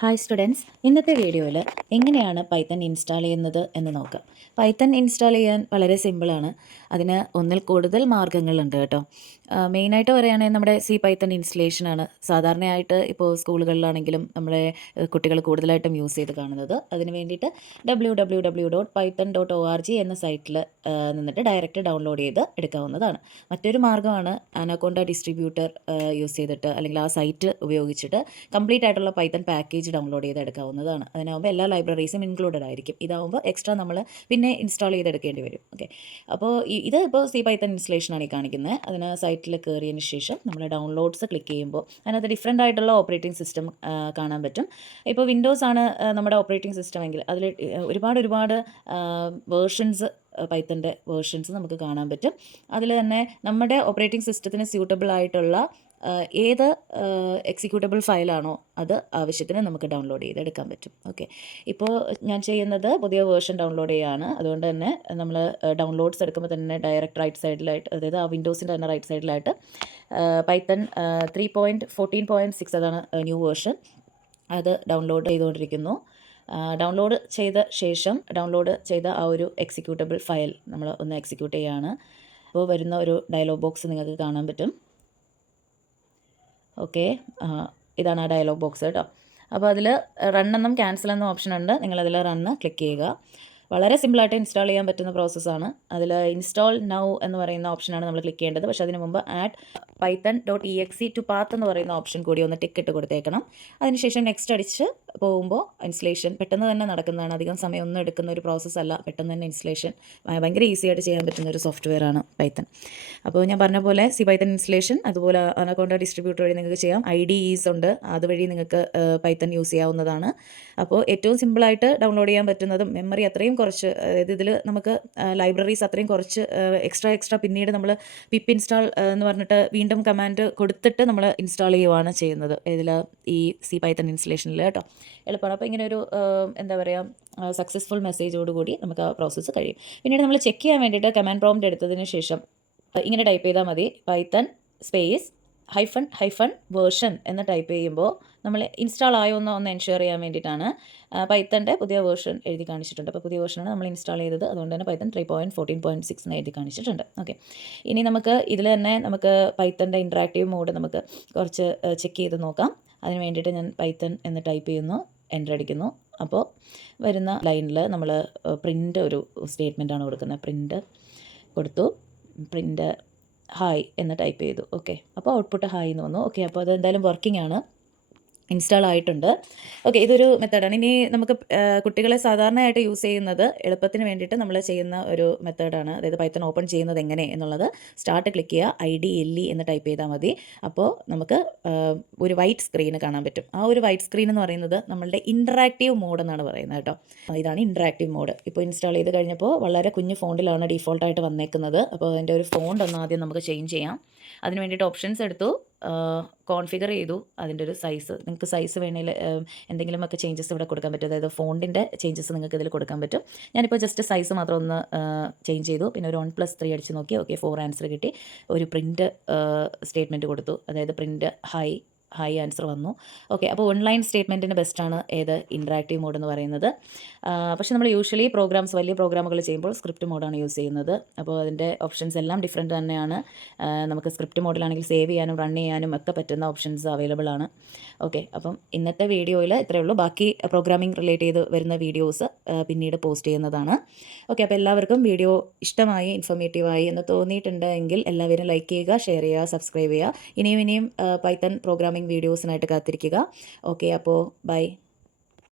Hi students, ഇന്നത്തെ വീഡിയോയിൽ എങ്ങനെയാണ് പൈത്തൺ ഇൻസ്റ്റാൾ ചെയ്യുന്നത് എന്ന് നോക്കാം. പൈത്തൺ ഇൻസ്റ്റാൾ ചെയ്യാൻ വളരെ സിമ്പിളാണ്. അതിന് ഒന്നിൽ കൂടുതൽ മാർഗ്ഗങ്ങളുണ്ട് കേട്ടോ. മെയിനായിട്ട് പറയുകയാണെങ്കിൽ നമ്മുടെ സി പൈത്തൺ ഇൻസ്റ്റലേഷനാണ് സാധാരണയായിട്ട് ഇപ്പോൾ സ്കൂളുകളിലാണെങ്കിലും നമ്മുടെ കുട്ടികൾ കൂടുതലായിട്ടും യൂസ് ചെയ്ത് കാണുന്നത്. അതിന് വേണ്ടിയിട്ട് www.python.org എന്ന സൈറ്റിൽ നിന്നിട്ട് ഡയറക്റ്റ് ഡൗൺലോഡ് ചെയ്ത് എടുക്കാവുന്നതാണ്. മറ്റൊരു മാർഗ്ഗമാണ് അനക്കോണ്ട ഡിസ്ട്രിബ്യൂട്ടർ യൂസ് ചെയ്തിട്ട് അല്ലെങ്കിൽ ആ സൈറ്റ് ഉപയോഗിച്ചിട്ട് കംപ്ലീറ്റ് ആയിട്ടുള്ള പൈത്തൺ പാക്കേജ് ഡൗൺലോഡ് ചെയ്ത് എടുക്കാവുന്നതാണ്. അതിനാകുമ്പോൾ എല്ലാ ലൈബ്രറീസും ഇൻക്ലൂഡഡ് ആയിരിക്കും. ഇതാകുമ്പോൾ എക്സ്ട്രാ നമ്മൾ പിന്നെ ഇൻസ്റ്റാൾ ചെയ്തെടുക്കേണ്ടി വരും. ഓക്കെ, അപ്പോൾ ഇത് ഇപ്പോൾ സി പൈത്തൺ ഇൻസ്റ്റലേഷനാണ് ഈ കാണിക്കുന്നത്. അതിന് സൈറ്റിൽ കയറിയതിന് ശേഷം നമ്മൾ ഡൗൺലോഡ്സ് ക്ലിക്ക് ചെയ്യുമ്പോൾ അതിനകത്ത് ഡിഫറെൻ്റ് ആയിട്ടുള്ള ഓപ്പറേറ്റിംഗ് സിസ്റ്റം കാണാൻ പറ്റും. ഇപ്പോൾ വിൻഡോസ് ആണ് നമ്മുടെ ഓപ്പറേറ്റിംഗ് സിസ്റ്റം എങ്കിൽ അതിൽ ഒരുപാട് വേർഷൻസ് പൈത്തൻ്റെ വേർഷൻസ് നമുക്ക് കാണാൻ പറ്റും. അതിൽ തന്നെ നമ്മുടെ ഓപ്പറേറ്റിംഗ് സിസ്റ്റത്തിന് സ്യൂട്ടബിൾ ആയിട്ടുള്ള ഏത് എക്സിക്യൂട്ടബിൾ ഫയലാണോ അത് ആവശ്യത്തിന് നമുക്ക് ഡൗൺലോഡ് ചെയ്തെടുക്കാൻ പറ്റും. ഓക്കെ, ഇപ്പോൾ ഞാൻ ചെയ്യുന്നത് പുതിയ വേർഷൻ ഡൗൺലോഡ് ചെയ്യുകയാണ്. അതുകൊണ്ട് തന്നെ നമ്മൾ ഡൗൺലോഡ്സ് എടുക്കുമ്പോൾ തന്നെ ഡയറക്റ്റ് റൈറ്റ് സൈഡിലായിട്ട്, അതായത് ആ വിൻഡോസിൻ്റെ തന്നെ റൈറ്റ് സൈഡിലായിട്ട് പൈത്തൺ 3.14.6 അതാണ് ന്യൂ വേർഷൻ, അത് ഡൗൺലോഡ് ചെയ്തുകൊണ്ടിരിക്കുന്നു. ഡൗൺലോഡ് ചെയ്ത ശേഷം ഡൗൺലോഡ് ചെയ്ത ആ ഒരു എക്സിക്യൂട്ടബിൾ ഫയൽ നമ്മൾ ഒന്ന് എക്സിക്യൂട്ട് ചെയ്യുകയാണ്. അപ്പോൾ വരുന്ന ഒരു ഡയലോഗ് ബോക്സ് നിങ്ങൾക്ക് കാണാൻ പറ്റും. ഓക്കെ, ഇതാണ് ആ ഡയലോഗ് ബോക്സ് കേട്ടോ. അപ്പോൾ അതിൽ റണ്ണെന്നും ക്യാൻസൽ എന്ന ഓപ്ഷൻ ഉണ്ട്. നിങ്ങളതിൽ റണ്ണ് ക്ലിക്ക് ചെയ്യുക. വളരെ സിമ്പിളായിട്ട് ഇൻസ്റ്റാൾ ചെയ്യാൻ പറ്റുന്ന പ്രോസസ്സാണ്. അതിൽ ഇൻസ്റ്റാൾ നൗ എന്ന് പറയുന്ന ഓപ്ഷനാണ് നമ്മൾ ക്ലിക്ക് ചെയ്യേണ്ടത്. പക്ഷേ അതിന് മുമ്പ് ആഡ് python.exe to path എന്ന് പറയുന്ന ഓപ്ഷൻ കൂടി ഒന്ന് ടിക്ക് ഇട്ട് കൊടുത്തേക്കണം. അതിനുശേഷം നെക്സ്റ്റ് അടിച്ച് പോകുമ്പോൾ ഇൻസ്റ്റലേഷൻ പെട്ടെന്ന് തന്നെ നടക്കുന്നതാണ്. അധികം സമയം ഒന്നും എടുക്കുന്ന ഒരു പ്രോസസ്സല്ല. പെട്ടെന്ന് തന്നെ ഇൻസ്റ്റലേഷൻ ഭയങ്കര ഈസി ആയിട്ട് ചെയ്യാൻ പറ്റുന്ന ഒരു സോഫ്റ്റ്വെയർ ആണ് പൈത്തൺ. അപ്പോൾ ഞാൻ പറഞ്ഞ പോലെ സി പൈത്തൺ ഇൻസ്റ്റലേഷൻ അതുപോലെ അനക്കോണ്ട ഡിസ്ട്രിബ്യൂട്ടർ വഴി നിങ്ങൾക്ക് ചെയ്യാം. IDEs ഉണ്ട്, അതുവഴി നിങ്ങൾക്ക് പൈത്തൺ യൂസ് ചെയ്യാവുന്നതാണ്. അപ്പോൾ ഏറ്റവും സിമ്പിളായിട്ട് ഡൗൺലോഡ് ചെയ്യാൻ പറ്റുന്നതും മെമ്മറി അത്രയും കുറച്ച്, അതായത് ഇതിൽ നമുക്ക് ലൈബ്രറീസ് അത്രയും കുറച്ച് എക്സ്ട്രാ പിന്നീട് നമ്മൾ പിപ്പ് ഇൻസ്റ്റാൾ എന്ന് പറഞ്ഞിട്ട് വീണ്ടും കമാൻഡ് കൊടുത്തിട്ട് നമ്മൾ ഇൻസ്റ്റാൾ ചെയ്യുകയാണ് ചെയ്യുന്നത് ഇതിൽ ഈ സി പൈത്തൺ ഇൻസ്റ്റലേഷനിൽ കേട്ടോ. എളുപ്പമാണ്. അപ്പോൾ ഇങ്ങനെ ഒരു എന്താ പറയുക സക്സസ്ഫുൾ മെസ്സേജോടുകൂടി നമുക്ക് ആ പ്രോസസ്സ് കഴിയും. പിന്നീട് നമ്മൾ ചെക്ക് ചെയ്യാൻ വേണ്ടിയിട്ട് കമാൻഡ് പ്രോംപ്റ്റ് എടുത്തതിന് ശേഷം ഇങ്ങനെ ടൈപ്പ് ചെയ്താൽ മതി, പൈത്തൺ സ്പേസ് ഹൈഫൺ വേർഷൻ എന്ന് ടൈപ്പ് ചെയ്യുമ്പോൾ നമ്മൾ ഇൻസ്റ്റാൾ ആയോ എന്ന് ഒന്ന് എൻഷുർ ചെയ്യാൻ വേണ്ടിയിട്ടാണ്. പൈത്തൻ്റെ പുതിയ വേർഷൻ എഴുതി കാണിച്ചിട്ടുണ്ട്. അപ്പോൾ പുതിയ വേർഷനാണ് നമ്മൾ ഇൻസ്റ്റാൾ ചെയ്തത്. അതുകൊണ്ട് തന്നെ പൈത്തൺ 3.14.6 എന്ന് എഴുതി കാണിച്ചിട്ടുണ്ട്. ഓക്കെ, ഇനി നമുക്ക് ഇതിൽ തന്നെ നമുക്ക് പൈത്തൻ്റെ ഇൻട്രാക്റ്റീവ് മോഡ് നമുക്ക് കുറച്ച് ചെക്ക് ചെയ്ത് നോക്കാം. അതിന് വേണ്ടിയിട്ട് ഞാൻ പൈത്തൺ എന്ന് ടൈപ്പ് ചെയ്യുന്നു, എൻ്റർ അടിക്കുന്നു. അപ്പോൾ വരുന്ന ലൈനിൽ നമ്മൾ പ്രിൻ്റ് ഒരു സ്റ്റേറ്റ്മെൻറ്റാണ് കൊടുക്കുന്നത്. പ്രിൻ്റ് കൊടുത്തു, പ്രിൻ്റ് ഹായ് എന്ന് ടൈപ്പ് ചെയ്തു. ഓക്കെ, അപ്പോൾ ഔട്ട്പുട്ട് ഹായ് എന്ന് വന്നു. ഓക്കെ, അപ്പോൾ അത് എന്തായാലും വർക്കിംഗ് ആണ്, ഇൻസ്റ്റാൾ ആയിട്ടുണ്ട്. ഓക്കെ, ഇതൊരു മെത്തേഡാണ്. ഇനി നമുക്ക് കുട്ടികളെ സാധാരണയായിട്ട് യൂസ് ചെയ്യുന്നത് എളുപ്പത്തിന് വേണ്ടിയിട്ട് നമ്മൾ ചെയ്യുന്ന ഒരു മെത്തേഡാണ്. അതായത് പൈത്തൺ ഓപ്പൺ ചെയ്യുന്നത് എങ്ങനെ എന്നുള്ളത് സ്റ്റാർട്ട് ക്ലിക്ക് ചെയ്യുക, IDLE എന്ന് ടൈപ്പ് ചെയ്താൽ മതി. അപ്പോൾ നമുക്ക് ഒരു വൈറ്റ് സ്ക്രീന് കാണാൻ പറ്റും. ആ ഒരു വൈറ്റ് സ്ക്രീൻ എന്ന് പറയുന്നത് നമ്മളുടെ ഇൻറ്ററാക്റ്റീവ് മോഡ് എന്നാണ് പറയുന്നത് കേട്ടോ. ഇതാണ് ഇൻറ്ററാക്റ്റീവ് മോഡ്. ഇപ്പോൾ ഇൻസ്റ്റാൾ ചെയ്ത് കഴിഞ്ഞപ്പോൾ വളരെ കുഞ്ഞു ഫോണ്ടിലാണ് ഡീഫോൾട്ടായിട്ട് വന്നേക്കുന്നത്. അപ്പോൾ അതിൻ്റെ ഒരു ഫോണ്ട് ഒന്ന് ആദ്യം നമുക്ക് ചേഞ്ച് ചെയ്യാം. അതിന് വേണ്ടിയിട്ട് ഓപ്ഷൻസ് എടുത്തു, കോൺഫിഗർ ചെയ്തു. അതിൻ്റെ ഒരു സൈസ് നിങ്ങൾക്ക് സൈസ് വേണമെങ്കിൽ എന്തെങ്കിലുമൊക്കെ ചേഞ്ചസ് ഇവിടെ കൊടുക്കാൻ പറ്റും. അതായത് ഫോണ്ടിൻ്റെ ചേഞ്ചസ് നിങ്ങൾക്ക് ഇതിൽ കൊടുക്കാൻ പറ്റും. ഞാനിപ്പോൾ ജസ്റ്റ് സൈസ് മാത്രം ഒന്ന് ചേഞ്ച് ചെയ്തു. പിന്നെ ഒരു 1+3 അടിച്ച് നോക്കി. ഓക്കെ, 4 ആൻസർ കിട്ടി. ഒരു പ്രിൻ്റ് സ്റ്റേറ്റ്മെൻറ്റ് കൊടുത്തു, അതായത് പ്രിൻ്റ് ഹൈ ആൻസർ വന്നു. ഓക്കെ, അപ്പോൾ ഓൺലൈൻ സ്റ്റേറ്റ്മെൻറ്റിന് ബെസ്റ്റാണ് ഏത് ഇൻട്രാക്റ്റീവ് മോഡ് എന്ന് പറയുന്നത്. പക്ഷേ നമ്മൾ യൂഷ്വലി വലിയ പ്രോഗ്രാമുകൾ ചെയ്യുമ്പോൾ സ്ക്രിപ്റ്റ് മോഡാണ് യൂസ് ചെയ്യുന്നത്. അപ്പോൾ അതിൻ്റെ ഓപ്ഷൻസ് എല്ലാം ഡിഫറെൻറ്റ് തന്നെയാണ്. നമുക്ക് സ്ക്രിപ്റ്റ് മോഡിലാണെങ്കിൽ സേവ് ചെയ്യാനും റൺ ചെയ്യാനും ഒക്കെ പറ്റുന്ന ഓപ്ഷൻസ് അവൈലബിൾ ആണ്. ഓക്കെ, അപ്പം ഇന്നത്തെ വീഡിയോയിൽ ഇത്രയേ ഉള്ളൂ. ബാക്കി പ്രോഗ്രാമിംഗ് റിലേറ്റ് ചെയ്ത് വരുന്ന വീഡിയോസ് പിന്നീട് പോസ്റ്റ് ചെയ്യുന്നതാണ്. ഓക്കെ, അപ്പോൾ എല്ലാവർക്കും വീഡിയോ ഇഷ്ടമായി, ഇൻഫോർമേറ്റീവായി എന്ന് തോന്നിയിട്ടുണ്ടെങ്കിൽ എല്ലാവരും ലൈക്ക് ചെയ്യുക, ഷെയർ ചെയ്യുക, സബ്സ്ക്രൈബ് ചെയ്യുക. ഇനിയും പൈത്തൺ പ്രോഗ്രാമിംഗ് വീഡിയോസിനായിട്ട് കാത്തിരിക്കുക. ഓക്കെ, അപ്പോൾ ബൈ.